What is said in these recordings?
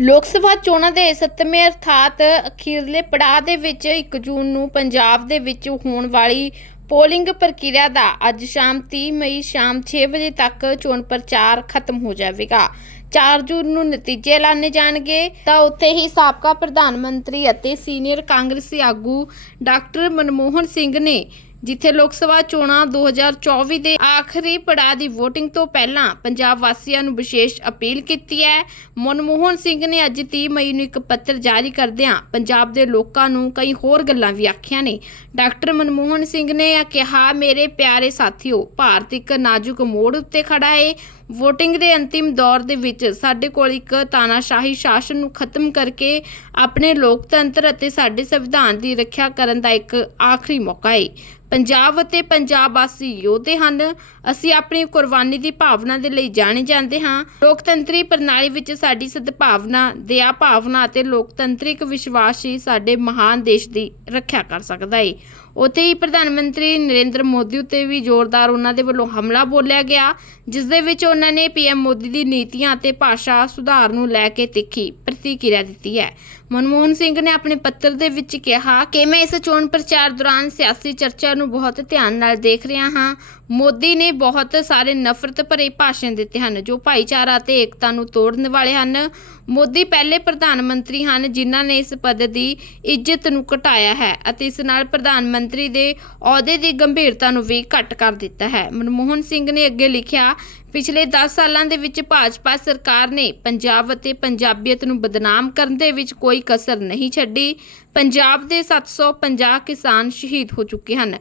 ਲੋਕ ਸਭਾ ਚੋਣਾਂ ਦੇ 7ਵੇਂ ਅਰਥਾਤ ਅਖੀਰਲੇ ਪੜਾਅ ਦੇ ਵਿੱਚ 1 ਜੂਨ ਨੂੰ ਪੰਜਾਬ ਦੇ ਵਿੱਚ ਹੋਣ ਵਾਲੀ ਪੋਲਿੰਗ ਪ੍ਰਕਿਰਿਆ ਦਾ ਅੱਜ ਸ਼ਾਮ 30 ਮਈ ਸ਼ਾਮ 6 ਵਜੇ ਤੱਕ ਚੋਣ ਪ੍ਰਚਾਰ ਖਤਮ ਹੋ ਜਾਵੇਗਾ। 4 ਜੂਨ ਨੂੰ ਨਤੀਜੇ ਐਲਾਨੇ ਜਾਣਗੇ। ਤਾਂ ਉੱਥੇ ਹੀ ਸਾਬਕਾ ਪ੍ਰਧਾਨ ਮੰਤਰੀ ਅਤੇ ਸੀਨੀਅਰ ਕਾਂਗਰਸੀ ਆਗੂ ਡਾਕਟਰ ਮਨਮੋਹਨ ਸਿੰਘ ਨੇ ਜਿੱਥੇ ਲੋਕ ਸਭਾ ਚੋਣਾਂ 2024 ਦੇ ਆਖਰੀ ਪੜਾਅ ਦੀ VOTING ਤੋਂ ਪਹਿਲਾਂ ਪੰਜਾਬ ਵਾਸੀਆਂ ਨੂੰ ਵਿਸ਼ੇਸ਼ ਅਪੀਲ ਕੀਤੀ ਹੈ। ਮਨਮੋਹਨ ਸਿੰਘ ਨੇ ਅੱਜ 30 ਮਈ ਨੂੰ ਇੱਕ ਪੱਤਰ ਜਾਰੀ ਕਰਦਿਆਂ ਪੰਜਾਬ ਦੇ ਲੋਕਾਂ ਨੂੰ ਕਈ ਹੋਰ ਗੱਲਾਂ ਵੀ ਆਖੀਆਂ ਨੇ। ਡਾਕਟਰ ਮਨਮੋਹਨ ਸਿੰਘ ਨੇ ਕਿਹਾ, ਮੇਰੇ ਪਿਆਰੇ ਸਾਥੀਓ, ਭਾਰਤ ਇੱਕ ਨਾਜ਼ੁਕ ਮੋੜ ਉੱਤੇ ਖੜਾ ਹੈ VOTING ਦੇ ਅੰਤਿਮ ਦੌਰ ਦੇ ਵਿੱਚ ਸਾਡੇ ਕੋਲ ਇੱਕ ਤਾਨਾਸ਼ਾਹੀ ਸ਼ਾਸਨ ਨੂੰ ਖਤਮ ਕਰਕੇ ਆਪਣੇ ਲੋਕਤੰਤਰ ਅਤੇ ਸਾਡੇ ਸੰਵਿਧਾਨ ਦੀ ਰੱਖਿਆ ਕਰਨ ਦਾ ਇੱਕ ਆਖਰੀ ਮੌਕਾ ਹੈ ਪੰਜਾਬ ਅਤੇ ਪੰਜਾਬ ਵਾਸੀ ਯੋਧੇ ਹਨ। ਅਸੀਂ ਆਪਣੀ ਕੁਰਬਾਨੀ ਦੀ ਭਾਵਨਾ ਦੇ ਲਈ ਜਾਣੇ ਜਾਂਦੇ ਹਾਂ। ਲੋਕਤੰਤਰੀ ਪ੍ਰਣਾਲੀ ਵਿੱਚ ਸਾਡੀ ਸਦਭਾਵਨਾ, ਦਇਆ ਭਾਵਨਾ ਅਤੇ ਲੋਕਤੰਤਰਿਕ ਵਿਸ਼ਵਾਸ ਹੀ ਸਾਡੇ ਮਹਾਨ ਦੇਸ਼ ਦੀ ਰੱਖਿਆ ਕਰ ਸਕਦਾ ਹੈ ਉੱਥੇ ਹੀ ਪ੍ਰਧਾਨ ਮੰਤਰੀ ਨਰਿੰਦਰ ਮੋਦੀ ਉੱਤੇ ਵੀ ਜ਼ੋਰਦਾਰ ਉਹਨਾਂ ਦੇ ਵੱਲੋਂ ਹਮਲਾ ਬੋਲਿਆ ਗਿਆ, ਜਿਸ ਦੇ ਵਿੱਚ ਉਹਨਾਂ ਨੇ ਪੀਐਮ ਮੋਦੀ ਦੀ ਨੀਤੀਆਂ ਅਤੇ ਭਾਸ਼ਾ ਸੁਧਾਰ ਨੂੰ ਲੈ ਕੇ ਤਿੱਖੀ ਪ੍ਰਤੀਕਿਰਿਆ ਦਿੱਤੀ ਹੈ। ਮਨਮੋਹਨ ਸਿੰਘ ਨੇ ਆਪਣੇ ਪੱਤਰ ਦੇ ਵਿੱਚ ਕਿਹਾ ਕਿ ਮੈਂ ਇਸ ਚੋਣ ਪ੍ਰਚਾਰ ਦੌਰਾਨ ਸਿਆਸੀ ਚਰਚਾ ਨੂੰ ਬਹੁਤ ਧਿਆਨ ਨਾਲ ਦੇਖ ਰਿਹਾ ਹਾਂ। ਮੋਦੀ ਨੇ ਬਹੁਤ ਸਾਰੇ ਨਫ਼ਰਤ ਭਰੇ ਭਾਸ਼ਣ ਦਿੱਤੇ ਹਨ, ਜੋ ਭਾਈਚਾਰਾ ਅਤੇ ਏਕਤਾ ਨੂੰ ਤੋੜਨ ਵਾਲੇ ਹਨ। ਮੋਦੀ ਪਹਿਲੇ ਪ੍ਰਧਾਨ ਮੰਤਰੀ ਹਨ, ਜਿਨ੍ਹਾਂ ਨੇ ਇਸ ਪਦ ਦੀ ਇੱਜ਼ਤ ਨੂੰ ਘਟਾਇਆ ਹੈ ਅਤੇ ਇਸ ਨਾਲ ਪ੍ਰਧਾਨ ਮੰਤਰੀ ਦੇ ਅਹੁਦੇ ਦੀ ਗੰਭੀਰਤਾ ਨੂੰ ਵੀ ਘੱਟ ਕਰ ਦਿੱਤਾ ਹੈ। ਮਨਮੋਹਨ ਸਿੰਘ ਨੇ ਅੱਗੇ ਲਿਖਿਆ ਪਿਛਲੇ 10 ਸਾਲਾਂ ਦੇ ਵਿੱਚ ਭਾਜਪਾ ਸਰਕਾਰ ਨੇ ਪੰਜਾਬ ਅਤੇ ਪੰਜਾਬੀਅਤ ਨੂੰ ਬਦਨਾਮ ਕਰਨ ਦੇ ਵਿੱਚ ਕੋਈ ਕਸਰ ਨਹੀਂ ਛੱਡੀ। ਪੰਜਾਬ ਦੇ 750 ਕਿਸਾਨ ਸ਼ਹੀਦ ਹੋ ਚੁੱਕੇ ਹਨ।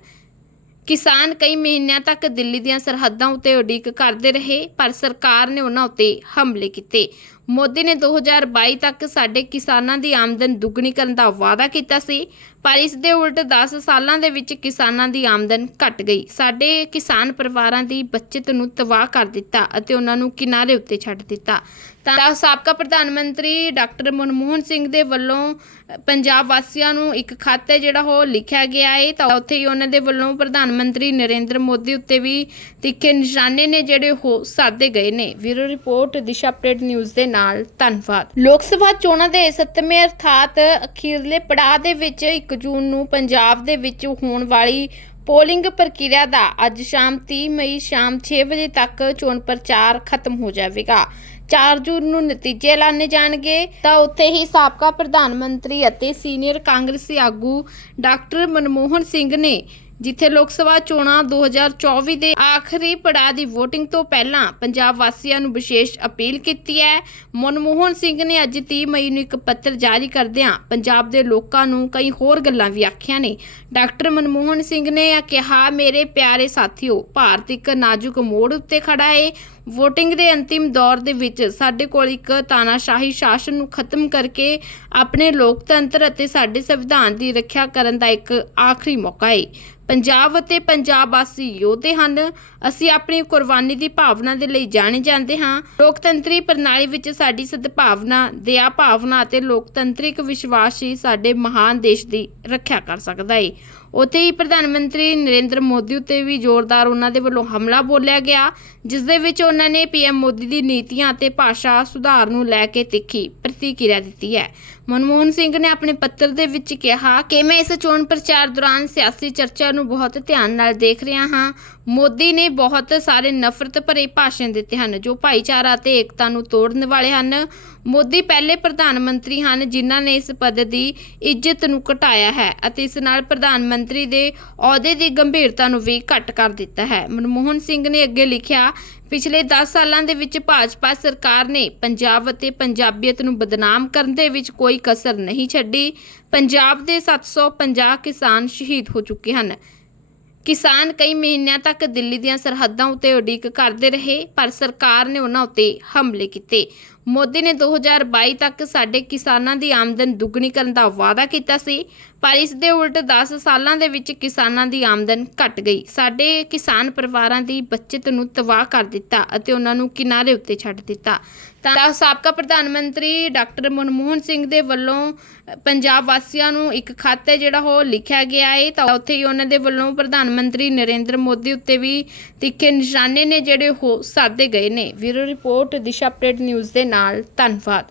ਕਿਸਾਨ ਕਈ ਮਹੀਨਿਆਂ ਤੱਕ ਦਿੱਲੀ ਦੀਆਂ ਸਰਹੱਦਾਂ ਉੱਤੇ ਉਡੀਕ ਕਰਦੇ ਰਹੇ, ਪਰ ਸਰਕਾਰ ਨੇ ਉਹਨਾਂ ਉੱਤੇ ਹਮਲੇ ਕੀਤੇ। ਮੋਦੀ ਨੇ 2022 ਤੱਕ ਸਾਡੇ ਕਿਸਾਨਾਂ ਦੀ ਆਮਦਨ ਦੁੱਗਣੀ ਕਰਨ ਦਾ ਵਾਅਦਾ ਕੀਤਾ ਸੀ, ਪਰ ਇਸ ਦੇ ਉਲਟ 10 ਸਾਲਾਂ ਦੇ ਵਿੱਚ ਕਿਸਾਨਾਂ ਦੀ ਆਮਦਨ ਘਟ ਗਈ। ਸਾਡੇ ਕਿਸਾਨ ਪਰਿਵਾਰਾਂ ਦੀ ਬੱਚਤ ਨੂੰ ਤਬਾਹ ਕਰ ਦਿੱਤਾ ਅਤੇ ਉਹਨਾਂ ਨੂੰ ਕਿਨਾਰੇ ਉੱਤੇ ਛੱਡ ਦਿੱਤਾ। ਤਾਂ ਸਾਬਕਾ ਪ੍ਰਧਾਨ ਮੰਤਰੀ ਡਾਕਟਰ ਮਨਮੋਹਨ ਸਿੰਘ ਦੇ ਵੱਲੋਂ ਪੰਜਾਬ ਵਾਸੀਆਂ ਨੂੰ ਇੱਕ ਖੱਤ ਹੈ ਜਿਹੜਾ ਉਹ ਲਿਖਿਆ ਗਿਆ ਹੈ ਤਾਂ ਉੱਥੇ ਹੀ ਉਹਨਾਂ ਦੇ ਵੱਲੋਂ ਪ੍ਰਧਾਨ ਮੰਤਰੀ ਨਰਿੰਦਰ ਮੋਦੀ ਉੱਤੇ ਵੀ ਤਿੱਖੇ ਨਿਸ਼ਾਨੇ ਨੇ ਜਿਹੜੇ ਉਹ ਸਾਧੇ ਗਏ ਨੇ। ਵੀਰੋ ਰਿਪੋਰਟ, ਦਿਸ਼ਾ ਅਪਡੇਟ ਨਿਊਜ਼ ਦੇ ਨਾਲ ਧੰਨਵਾਦ। ਲੋਕ ਸਭਾ ਚੋਣਾਂ ਦੇ 7ਵੇਂ ਅਰਥਾਤ ਅਖੀਰਲੇ ਪੜਾਅ ਦੇ ਵਿੱਚ 1 ਜੂਨ ਨੂੰ ਪੰਜਾਬ ਦੇ ਵਿੱਚ ਹੋਣ ਵਾਲੀ ਪੋਲਿੰਗ ਪ੍ਰਕਿਰਿਆ ਦਾ ਅੱਜ ਸ਼ਾਮ 30 ਮਈ ਸ਼ਾਮ 6 ਵਜੇ ਤੱਕ ਚੋਣ ਪ੍ਰਚਾਰ ਖਤਮ ਹੋ ਜਾਵੇਗਾ। 4 ਜੂਨ ਨੂੰ ਨਤੀਜੇ ਐਲਾਨੇ ਜਾਣਗੇ, ਤਾਂ ਉੱਥੇ ਹੀ ਸਾਬਕਾ ਪ੍ਰਧਾਨ ਮੰਤਰੀ ਅਤੇ ਸੀਨੀਅਰ ਕਾਂਗਰਸੀ ਆਗੂ ਡਾਕਟਰ ਮਨਮੋਹਨ ਸਿੰਘ ਨੇ ਜਿੱਥੇ ਲੋਕ ਸਭਾ ਚੋਣਾਂ 2024 ਦੇ ਆਖਰੀ ਪੜਾਅ ਦੀ VOTING ਤੋਂ ਪਹਿਲਾਂ ਪੰਜਾਬ ਵਾਸੀਆਂ ਨੂੰ ਵਿਸ਼ੇਸ਼ ਅਪੀਲ ਕੀਤੀ ਹੈ। ਮਨਮੋਹਨ ਸਿੰਘ ਨੇ ਅੱਜ 30 ਮਈ ਨੂੰ ਇੱਕ ਪੱਤਰ ਜਾਰੀ ਕਰਦਿਆਂ ਪੰਜਾਬ ਦੇ ਲੋਕਾਂ ਨੂੰ ਕਈ ਹੋਰ ਗੱਲਾਂ ਵੀ ਆਖੀਆਂ ਨੇ। ਡਾਕਟਰ ਮਨਮੋਹਨ ਸਿੰਘ ਨੇ ਕਿਹਾ, ਮੇਰੇ ਪਿਆਰੇ ਸਾਥੀਓ, ਭਾਰਤ ਇੱਕ ਨਾਜ਼ੁਕ ਮੋੜ ਉੱਤੇ ਖੜਾ ਹੈ VOTING ਦੇ ਅੰਤਿਮ ਦੌਰ ਦੇ ਵਿੱਚ ਸਾਡੇ ਕੋਲ ਇੱਕ ਤਾਨਾਸ਼ਾਹੀ ਸ਼ਾਸਨ ਨੂੰ ਖਤਮ ਕਰਕੇ ਆਪਣੇ ਲੋਕਤੰਤਰ ਅਤੇ ਸਾਡੇ ਸੰਵਿਧਾਨ ਦੀ ਰੱਖਿਆ ਕਰਨ ਦਾ ਇੱਕ ਆਖਰੀ ਮੌਕਾ ਹੈ ਪੰਜਾਬ ਅਤੇ ਪੰਜਾਬ ਵਾਸੀ ਯੋਧੇ ਹਨ। ਅਸੀਂ ਆਪਣੀ ਕੁਰਬਾਨੀ ਦੀ ਭਾਵਨਾ ਦੇ ਲਈ ਜਾਣੇ ਜਾਂਦੇ ਹਾਂ। ਲੋਕਤੰਤਰੀ ਪ੍ਰਣਾਲੀ ਵਿੱਚ ਸਾਡੀ ਸਦਭਾਵਨਾ, ਦਇਆ ਭਾਵਨਾ ਅਤੇ ਲੋਕਤੰਤਰਿਕ ਵਿਸ਼ਵਾਸ ਹੀ ਸਾਡੇ ਮਹਾਨ ਦੇਸ਼ ਦੀ ਰੱਖਿਆ ਕਰ ਸਕਦਾ ਹੈ ਉੱਥੇ ਹੀ ਪ੍ਰਧਾਨ ਮੰਤਰੀ ਨਰਿੰਦਰ ਮੋਦੀ ਉੱਤੇ ਵੀ ਜ਼ੋਰਦਾਰ ਉਹਨਾਂ ਦੇ ਵੱਲੋਂ ਹਮਲਾ ਬੋਲਿਆ ਗਿਆ, ਜਿਸ ਦੇ ਵਿੱਚ ਉਹਨਾਂ ਨੇ ਪੀਐਮ ਮੋਦੀ ਦੀ ਨੀਤੀਆਂ ਅਤੇ ਭਾਸ਼ਾ ਸੁਧਾਰ ਨੂੰ ਲੈ ਕੇ ਤਿੱਖੀ ਪ੍ਰਤੀਕਿਰਿਆ ਦਿੱਤੀ ਹੈ। ਮਨਮੋਹਨ ਸਿੰਘ ਨੇ ਆਪਣੇ ਪੱਤਰ ਦੇ ਵਿੱਚ ਕਿਹਾ ਕਿ ਮੈਂ ਇਸ ਚੋਣ ਪ੍ਰਚਾਰ ਦੌਰਾਨ ਸਿਆਸੀ ਚਰਚਾ ਨੂੰ ਬਹੁਤ ਧਿਆਨ ਨਾਲ ਦੇਖ ਰਿਹਾ ਹਾਂ। ਮੋਦੀ ਨੇ ਬਹੁਤ ਸਾਰੇ ਨਫ਼ਰਤ ਭਰੇ ਭਾਸ਼ਣ ਦਿੱਤੇ ਹਨ, ਜੋ ਭਾਈਚਾਰਾ ਅਤੇ ਏਕਤਾ ਨੂੰ ਤੋੜਨ ਵਾਲੇ ਹਨ। ਮੋਦੀ ਪਹਿਲੇ ਪ੍ਰਧਾਨ ਮੰਤਰੀ ਹਨ, ਜਿਨ੍ਹਾਂ ਨੇ ਇਸ ਪਦ ਦੀ ਇੱਜ਼ਤ ਨੂੰ ਘਟਾਇਆ ਹੈ ਅਤੇ ਇਸ ਨਾਲ ਪ੍ਰਧਾਨ ਮੰਤਰੀ ਦੇ ਅਹੁਦੇ ਦੀ ਗੰਭੀਰਤਾ ਨੂੰ ਵੀ ਘੱਟ ਕਰ ਦਿੱਤਾ ਹੈ। ਮਨਮੋਹਨ ਸਿੰਘ ਨੇ ਅੱਗੇ ਲਿਖਿਆ, ਪਿਛਲੇ 10 ਸਾਲਾਂ ਦੇ ਵਿੱਚ ਭਾਜਪਾ ਸਰਕਾਰ ਨੇ ਪੰਜਾਬ ਅਤੇ ਪੰਜਾਬੀਅਤ ਨੂੰ ਬਦਨਾਮ ਕਰਨ ਦੇ ਵਿੱਚ ਕੋਈ ਕਸਰ ਨਹੀਂ ਛੱਡੀ। ਪੰਜਾਬ ਦੇ 750 ਕਿਸਾਨ ਸ਼ਹੀਦ ਹੋ ਚੁੱਕੇ ਹਨ। ਕਿਸਾਨ ਕਈ ਮਹੀਨਿਆਂ ਤੱਕ ਦਿੱਲੀ ਦੀਆਂ ਸਰਹੱਦਾਂ ਉੱਤੇ ਉਡੀਕ ਕਰਦੇ ਰਹੇ, ਪਰ ਸਰਕਾਰ ਨੇ ਉਹਨਾਂ ਉੱਤੇ ਹਮਲੇ ਕੀਤੇ। ਮੋਦੀ ਨੇ 2022 ਤੱਕ ਸਾਡੇ ਕਿਸਾਨਾਂ ਦੀ ਆਮਦਨ ਦੁੱਗਣੀ ਕਰਨ ਦਾ ਵਾਅਦਾ ਕੀਤਾ ਸੀ, ਪਰ ਇਸ ਦੇ ਉਲਟ 10 ਸਾਲਾਂ ਦੇ ਵਿੱਚ ਕਿਸਾਨਾਂ ਦੀ ਆਮਦਨ ਘਟ ਗਈ। ਸਾਡੇ ਕਿਸਾਨ ਪਰਿਵਾਰਾਂ ਦੀ ਬੱਚਤ ਨੂੰ ਤਬਾਹ ਕਰ ਦਿੱਤਾ ਅਤੇ ਉਹਨਾਂ ਨੂੰ ਕਿਨਾਰੇ ਉੱਤੇ ਛੱਡ ਦਿੱਤਾ। ਤਾਂ ਸਾਬਕਾ ਪ੍ਰਧਾਨ ਮੰਤਰੀ ਡਾਕਟਰ ਮਨਮੋਹਨ ਸਿੰਘ ਦੇ ਵੱਲੋਂ ਪੰਜਾਬ ਵਾਸੀਆਂ ਨੂੰ ਇੱਕ ਖੱਤ ਹੈ ਜਿਹੜਾ ਉਹ ਲਿਖਿਆ ਗਿਆ ਹੈ ਤਾਂ ਉੱਥੇ ਹੀ ਉਹਨਾਂ ਦੇ ਵੱਲੋਂ ਪ੍ਰਧਾਨ ਮੰਤਰੀ ਨਰਿੰਦਰ ਮੋਦੀ ਉੱਤੇ ਵੀ ਤਿੱਖੇ ਨਿਸ਼ਾਨੇ ਨੇ ਜਿਹੜੇ ਉਹ ਸਾਧੇ ਗਏ ਨੇ। ਵੀਰੋ ਰਿਪੋਰਟ, ਦਿਸ਼ਾ ਅਪਡੇਟ ਨਿਊਜ਼ ਦੇ ਨਾਲ ਧੰਨਵਾਦ